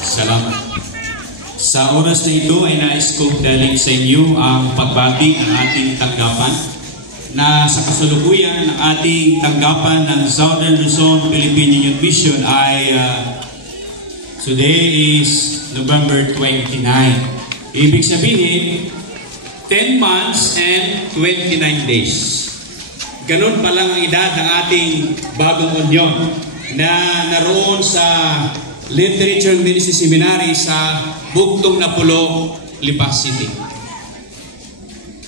Salamat. Sa oras na ito ay nais kong dalhin sa inyo ang pagbati ng ating tanggapan na sa kasalukuyan ng ating tanggapan ng Southern Luzon Philippine Union Mission ay today is November 29. Ibig sabihin, 10 months and 29 days. Ganun pa lang ang edad ng ating bagong unyon na naroon sa Literature Ministry Seminary sa Bugtong Napulo, Lipas City.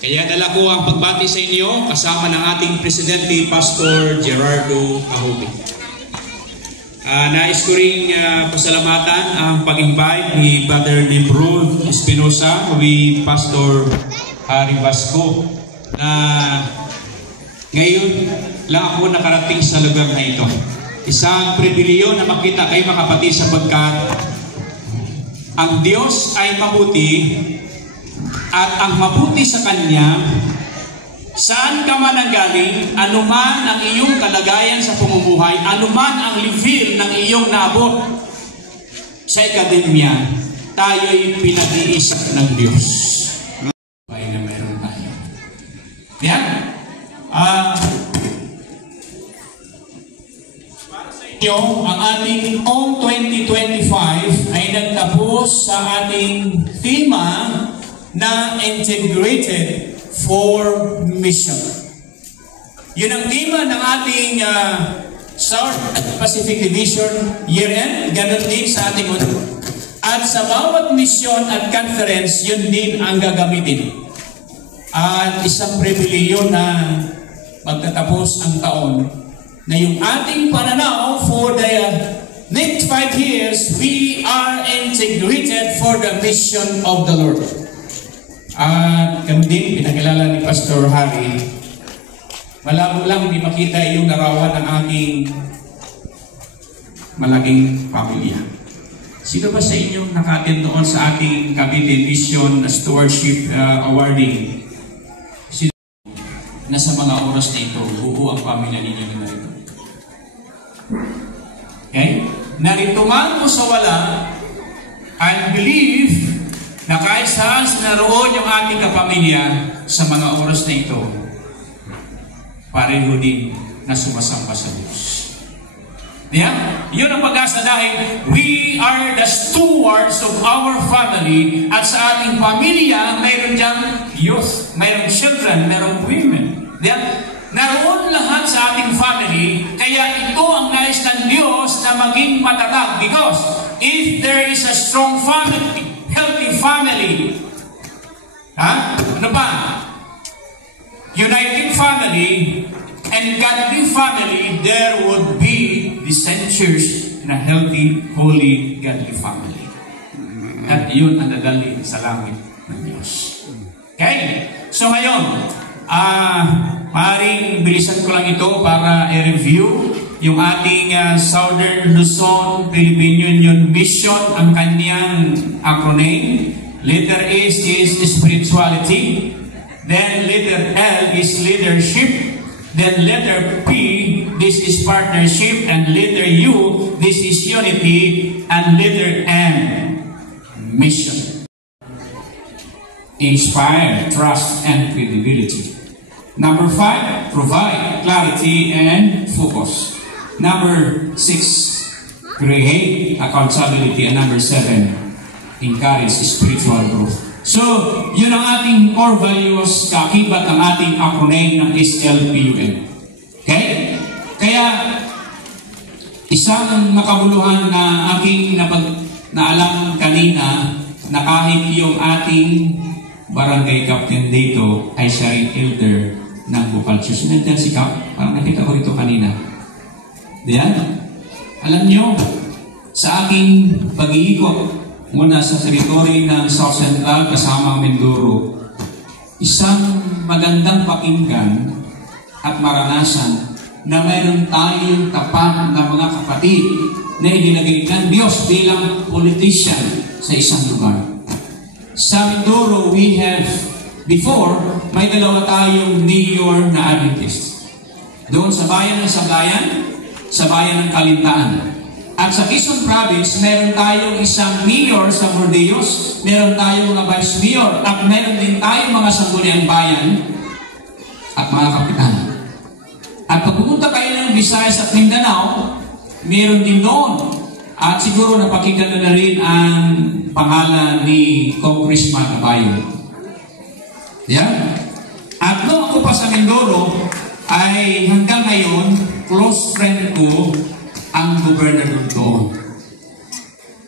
Kaya dala ko ang pagbati sa inyo kasama ng ating Presidente, Pastor Gerardo Cahobi. Nais ko ring pasalamatan ang pag-invite ni Brother Nimrod Espinosa with Pastor Harry Vasco na ngayon lang ako nakarating sa lugar na ito. Isang pribilehyo na makita kayo mga kapatid sapagkat ang Diyos ay mabuti at ang mabuti sa Kanya, saan ka man nanggaling, anuman ang iyong kalagayan sa pamumuhay, anuman ang level ng iyong naabot sa akademya, tayo'y pinag-iisip ng Diyos. Ay na meron tayo. Yan. Ang ating OM 2025 ay nagtapos sa ating tema na Integrated for Mission. Yun ang tema ng ating South Pacific Division year-end, ganun din sa ating unod. At sa bawat mission at conference, yun din ang gagamitin. At isang pribilehyo na magtatapos ang taon na yung ating pananaw for the next 5 years, we are integrated for the mission of the Lord. At kami din, pinakilala ni Pastor Harry, malabo lang di makita yung larawan ng ating malaking pamilya. Sino ba sa inyo naka-attend noon sa ating Cavite Mission Stewardship Awarding? Sino na sa mga oras na ito, buo ang pamilya ninyo na narito? Okay? Narito man o sa wala, I believe na kahit saan naroon yung ating kapamilya sa mga oras na ito, pareho din na sumasamba sa Diyos. Yeah? Yun ang pag-asa dahil we are the stewards of our family at sa ating pamilya, mayroon diyang youth, mayroon children, mayroon women. Yeah? Naroon lahat sa ating family, kaya ito ang nais ng Diyos na maging matatag. Because if there is a strong family, healthy family, ano ba? United family and godly family, there would be dissensions in a healthy, holy, godly family. At yun ang dadalhin sa langit ng Diyos. Okay? So ngayon, maaaring bilisan ko lang ito para i-review yung ating Southern Luzon Philippine Union Mission, ang kanyang acronym. Letter S is spirituality. Then letter L is leadership. Then letter P, this is partnership. And letter U, this is unity. And letter M, mission. Inspire, trust, and credibility. Number 5, provide clarity and focus. Number 6, create accountability. And number 7, encourage spiritual growth. So, yun ang ating core values, kakibat ang ating acronym ng SLPUN. Okay? Kaya, isang makabuluhan na aking naalam kanina na kahit yung ating barangay captain dito ay siya rin elder ng Bukal Church. Nandiyan si Cap, parang nakita ko rito kanina. Diyan? Alam nyo, sa aking pag-iikot muna sa teritoryo ng South Central kasama ang Mindoro, isang magandang pakinggan at maranasan na mayroon tayong tapat na mga kapatid na idinagay ng Diyos bilang politician sa isang lugar. Sa Mindoro, we have, before, may dalawa tayong mayor na Adventist. Doon sa bayan ng Sablayan, sa bayan ng Kalintaan. At sa Quezon Province, meron tayong isang mayor sa Burdeos, meron tayong mga vice mayor, at meron din tayong mga sangguniang bayan at mga kapitan. At pag pumunta kayo ng Visayas at Mindanao, meron din doon. At siguro napakinggan na rin ang pangalan ni Congressman Abayo. Yeah? At nung ako pa sa Mindoro, ay hanggang ngayon, close friend ko ang gobernador doon.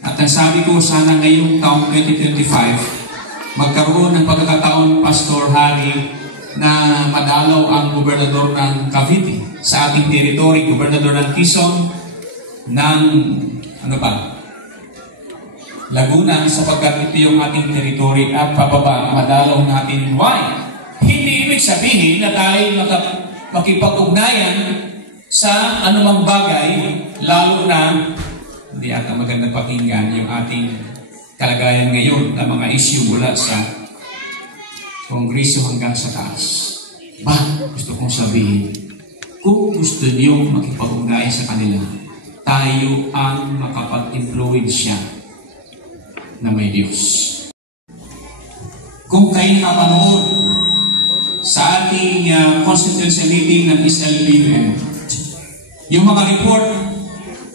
At ang sabi ko, sana ngayong taong 2025, magkaroon ng pagkakataon, Pastor Harry, na madalaw ang gobernador ng Cavite sa ating teritoryo, gobernador ng Quezon, ng Laguna, sapagkat ito yung ating teritoryo at pababa, madalaw natin. Why? Hindi ibig sabihin na tayo makipag-ugnayan sa anumang bagay, lalo na hindi ata magandang pakinggan yung ating kalagayan ngayon na mga issue mula sa Kongreso hanggang sa taas. Gusto kong sabihin, kung gusto niyong makipag-ugnayan sa kanila, tayo ang makapag-influensya na may Diyos. Kung kayo napanood sa ating constituency meeting ng SLBUM, yung mga report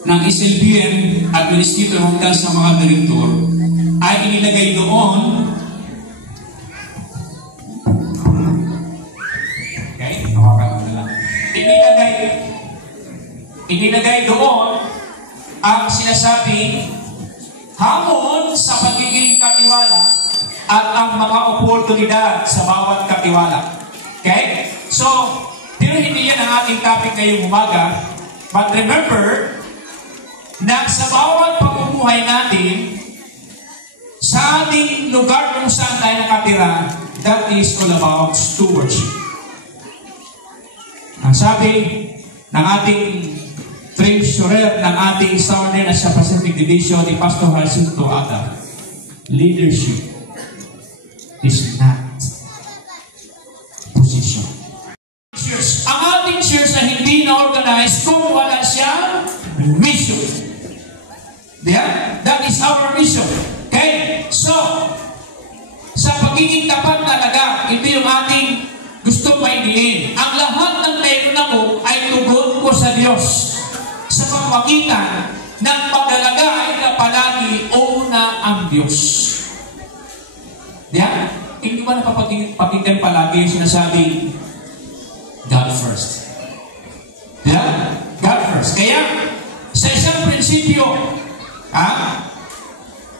ng SLBUM administrator hanggang sa mga direktor ay inilagay doon. Okay? Inilagay doon ang sinasabing hamon sa pagiging katiwala at ang mga oportunidad sa bawat katiwala. Okay? So, pero hindi yan ang ating topic ngayong umaga. But remember, na sa bawat pamumuhay natin, sa ating lugar kung saan tayo nakatira, that is all about stewardship. Ang sabi ng ating treasurer ng ating Southern Asia Pacific Division ni Pastor Jacinto Ada, leadership is not position. Ang ating church na hindi na-organize kung wala siyang mission. Yeah? That is our mission. Okay? So, sa pagiging tapat talaga, ito yung ating gusto paigilin. Ang lahat ng meron ako ay tugon ko sa Diyos. Sa pagpakitan ng paglalagay na palagi una ang Diyos. Yeah? Hindi ba napapakinggan palagi yung sinasabi, God first. Yeah? God first. Kaya, sa isang prinsipyo,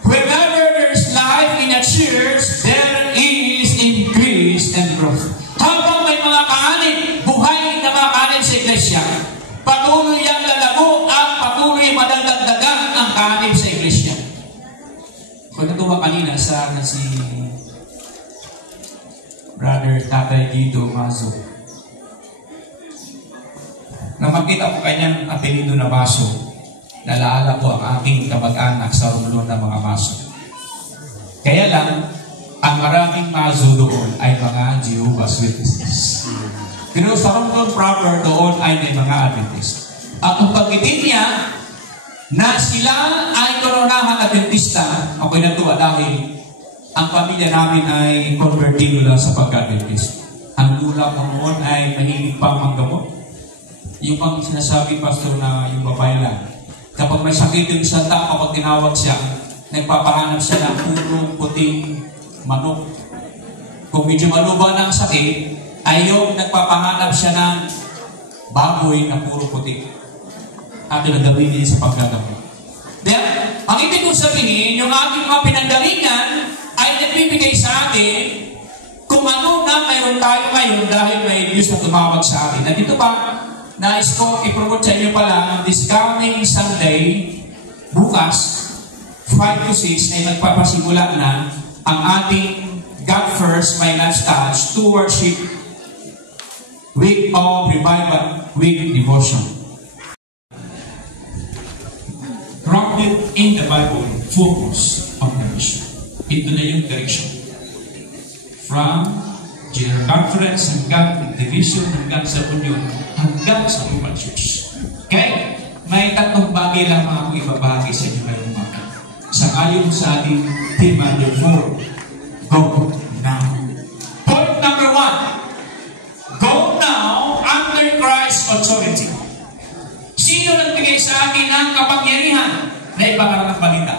wherever there's life in a church, there is increase and growth. Habang may mga kaanib, buhay na mga kaanib sa iglesia, patuloy ang lalago at patuloy madadagdagan ang kaanib sa iglesia. Kung natuwa kanina sa si Brother Tatay Guido Mazo, nang makita ko kanyang apelido na Maso, nalaala ko ang aking kamag-anak sa Romulon ng mga Maso. Kaya lang, ang maraming Maso doon ay mga Jehovah's Witnesses. Pero sa Romulon proper, doon ay may mga Adventist. At kung pagkitin niya na sila ay koronahang Adventista, ako'y natuwa dahil ang pamilya namin ay convertido lang sa pagka-Adventist. Ang lula ko noon ay mahilig pang manggamot. Yung pang sinasabi, Pastor, na yung babae lang. Kapag may sakit yung santa, kapag tinawag siya, nagpapahanap siya ng purong puting manok. Kung medyo maluba ng sakit, ay yung nagpapahanap siya ng baboy na puro puti. At yung nagawin niya sa paggagamot. Then, ang ibig kong sabihin, yung aking mga pinanggalingan ay nagbibigay sa atin kung ano na mayroon tayo ngayon dahil may Diyos na tumawag sa atin. At ito pa, nais ko i-promote sa inyo pala this coming Sunday, bukas, 5 to 6, ay magpapasimula na ang ating God First, My Lifestyle, Stewardship Week of Revival, Week Devotion. Grounded in the Bible, focus on the mission. Ito na yung direction. From General Conference hanggang Division, hanggang sa Union, hanggang sa Global Church. Okay? may tatlong bagay lamang ako ibabahagi sa inyo ngayong umaga. Ayon sa ating tema, therefore, go now. Point number 1, go now under Christ's authority. Sino nagbigay sa atin ng kapangyarihan na ipangaraang balita?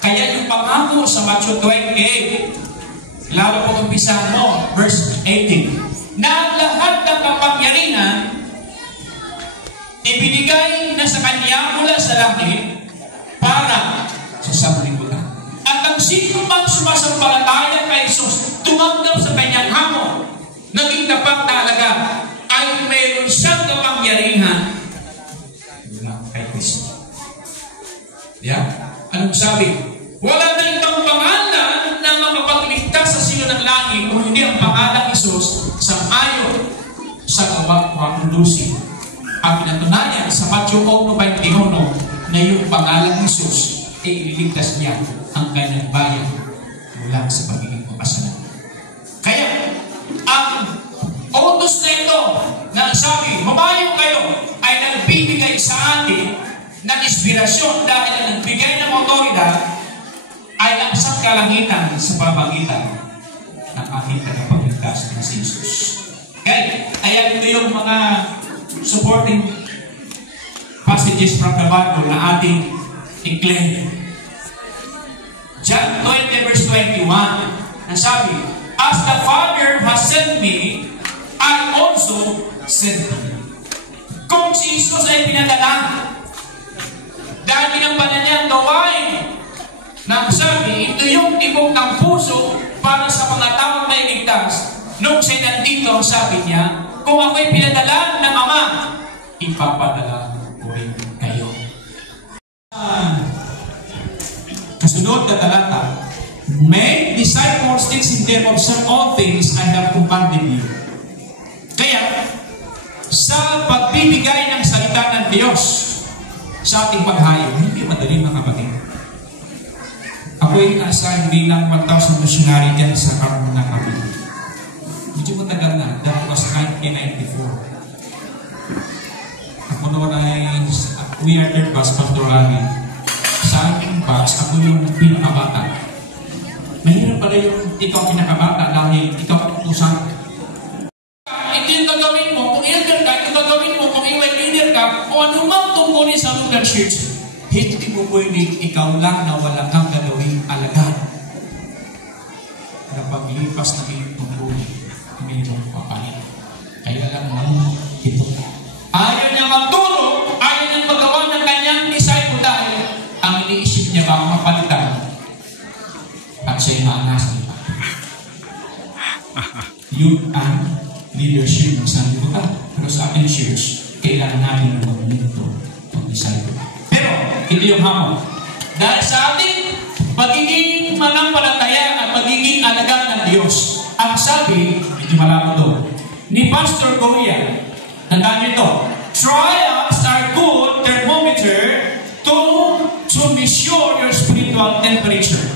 Kaya yung pangako sa Matthew 28, lalo po umpisahan mo, verse 18, na lahat ng kapangyarihan ibinigay na sa Kanya mula sa langit para sa sanlibutan. At ang sino mang sumasampalataya kay Jesus, tumanggap sa Kanyang hamon, naging tapat na alaga, ay mayroon siyang kapangyarihan mula kay Kristo. Yeah? Anong sabi? Wala na ibang pangalan na makapagligtas sa sino ng langit kung hindi ang pangalan Jesus sa ayon sa gawa Lucy. Ang pinatunayan sa Matthew 1:21 na yung pangalan Jesus ay ililigtas niya ang kanyang bayan mula sa pagiging makasalanan. Kaya, ang utos na ito na sabi, mabayo kayo, ay nagbibigay sa atin ng inspirasyon dahil ang nagbigay ng otoridad ay ang isang kalangitan sa pamagitan ng ating tagapagligtas na si Jesus. Okay? Ayan ito yung mga supporting passages from the Bible na ating i-claim. John 20 verse 21, ang sabi, as the Father has sent me, I also sent him. Kung si Jesus ay pinadala, dahil pinampala niya ang gawain, na sabi, ito yung tibok ng puso para sa mga taong may ligtas. Nung siya nandito, sabi niya, kung ako'y pinadala ng Ama, ipapadala ko rin kayo. Kasunod na talata, make disciples, teaching them observe all things I have commanded you. Kaya, sa pagbibigay ng salita ng Diyos sa ating paghayo, hindi madali mga kapatid. Ako'y na-assign bilang 1,000 missionary dyan sa Carmona Cavite. Medyo matagal na. That was 1994. Ako noon ay we are their bus pastorally. Sa aking bus, ako yung pinakabata. Mahirap pala yung ikaw pinakabata dahil ikaw ang utusan. Ito yung gagawin mo. Kung elder ka, ito gagawin mo. Kung iway leader ka, kung anumang tungkulin sa lugar church, hindi mo pwede ikaw lang na wala kang gagawin alagad. Na paglipas na iyong tungkulin, mayroong papalit. Kaya lang naman ito. Ayaw niya magtulog, ayaw niya magawa ng kanyang disciple dahil ang iniisip niya ba mapalitan at siya'y maanasan pa. Yun ang leadership ng sanlibutan. Pero sa ating church, kailangan natin ng magminto ng disciple. Pero, hindi yung hamon. Dahil sa ating pagiging manampalataya at pagiging alagad ng Diyos, ang sabi, medyo malabo doon, ni Pastor Goya, tandaan niyo ito, trials are good thermometer to measure your spiritual temperature.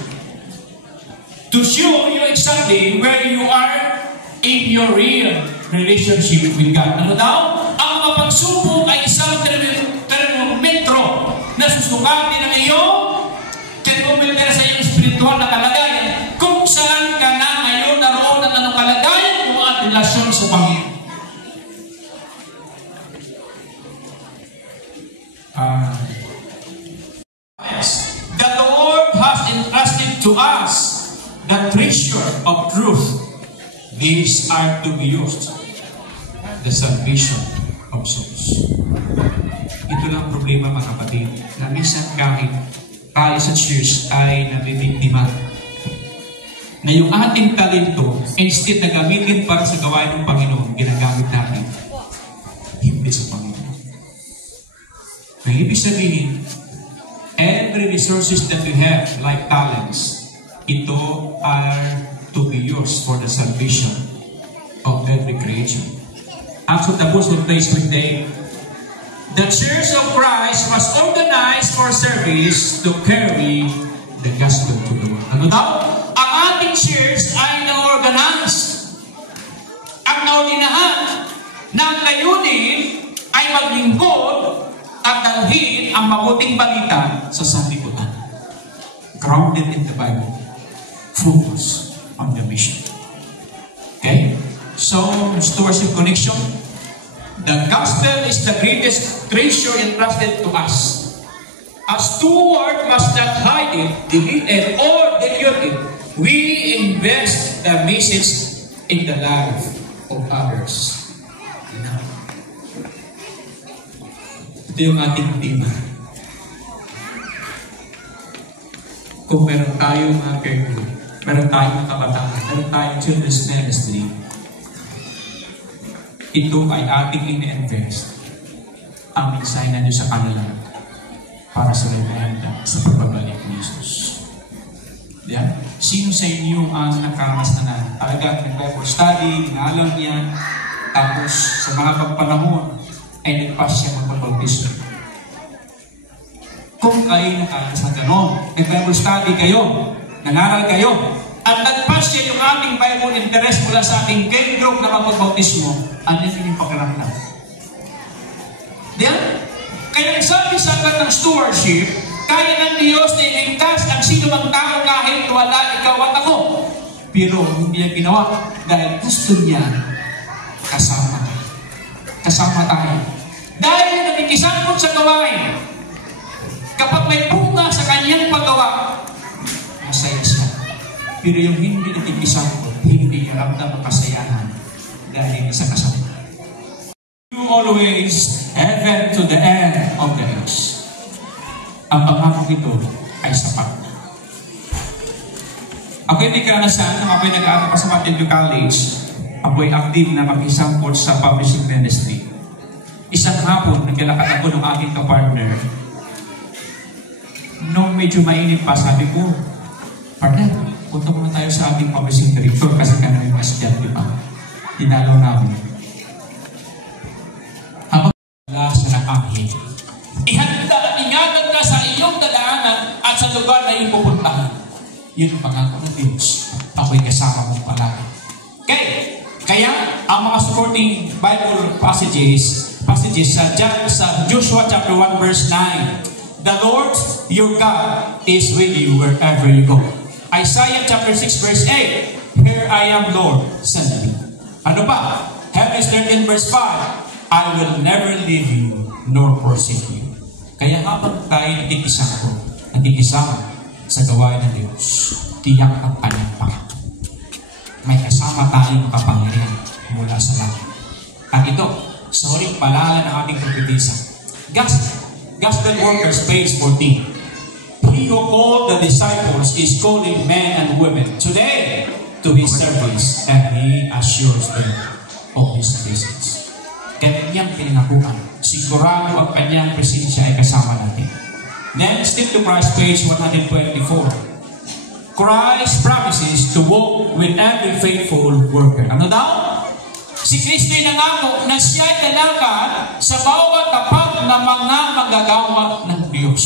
To show you exactly where you are in your real relationship with God. Ano daw? Ang mapagsubok ay isang termometro na susukatin ng iyong termometer sa iyong spiritual na kalagayan kung saan ka na ngayon naroon at anong kalagayan mo at relasyon sa Panginoon. The Lord has entrusted to us the treasure of truth. These are to be used. The salvation of souls. Ito lang problema mga kapatid, na minsan kahit tayo sa church ay nabibiktima na yung ating talento, instead na gamitin para sa gawain ng Panginoon, ginagamit natin hindi sa Panginoon. Na ibig sabihin, every resources that we have, like talents, ito are to be used for the salvation of every creature. Acts of the Apostles 28. The Church of Christ was organized for service to carry the gospel to the world. Ano daw? Ang ating church ay na-organize. Ang naulinahan ng layunin ay maglingkod at dalhin ang mabuting balita sa sanlibutan. Grounded in the Bible. Focus on the mission. Okay? So, stewardship connection. The gospel is the greatest treasure entrusted to us. A steward must not hide it, delete it, or dilute it. We invest the message in the life of others. Ito yung ating tema. Kung meron tayong mga care group, meron tayong mga kabataan, meron tayong children's ministry, ito ay ating in-invest ang mensahe na Diyos sa kanila para sa layanda sa pagbabalik ni Jesus. Yeah? Sino sa inyo ang nakaranas na talagang nag-Bible study, inaalam niya, tapos sa mga pagpanahon ay nagpas siya magpapautismo? Kung kayo nakaranas na gano'n, nag-Bible study kayo, nangaral kayo, at nagpas siya yung ating Bible interest mula sa ating game group na magpapautismo, ano yung pakiramdam? Diyan? Kaya sabi sa akin ng stewardship, kaya ng Diyos na iligtas ang sino mang tao kahit wala ikaw at ako. Pero hindi niya ginawa dahil gusto niya kasama tayo. Kasama tayo. Dahil nakikisangkot sa gawain, kapag may bunga sa kanyang paggawa, masaya siya. Pero yung hindi nakikisangkot, hindi niya ramdam ang kasayahan dahil sa kasama. You always, even to the end of the age. Ang pangako ito ay sapat na. Ako hindi karanasan, nung ako'y nag-aaral pa sa Matthew College, ako'y active na makisangkot sa publishing ministry. Isang hapon, naglalakad ako ng aking kapartner. Nung medyo mainit pa, sabi ko, partner, punta muna tayo sa ating publishing director kasi kami yung estudyante pa. Dinalaw namin. Sa nakahit. Ihanda at ingatan ka sa iyong dadaanan at sa lugar na iyong pupuntahan. Yun ang pangako ng Diyos. Ako'y kasama mong palagi. Okay. Kaya, ang mga supporting Bible passages sa Joshua chapter 1 verse 9. The Lord, your God, is with you wherever you go. Isaiah chapter 6 verse 8. Here I am, Lord, send me. Ano pa? Hebrews 13 verse 5. I will never leave you nor forsake you. Kaya habang tayo nagkikisama sa gawain ng Diyos, tiyak ang kanyang pangako. May kasama tayong kapangyarihan mula sa langit. At ito, sa huling palala ng ating pagpipisa. Gospel Workers, page 14. He who called the disciples is calling men and women today to his service, and he assures them of his presence. Kanyang pinangakuan. Sigurado ang kanyang presensya ay kasama natin. Then, stick to Christ, page 124. Christ promises to walk with every faithful worker. Ano daw? Si Kristo ay nangako na siya'y lalakad sa bawat tapat na mga magagawa ng Diyos.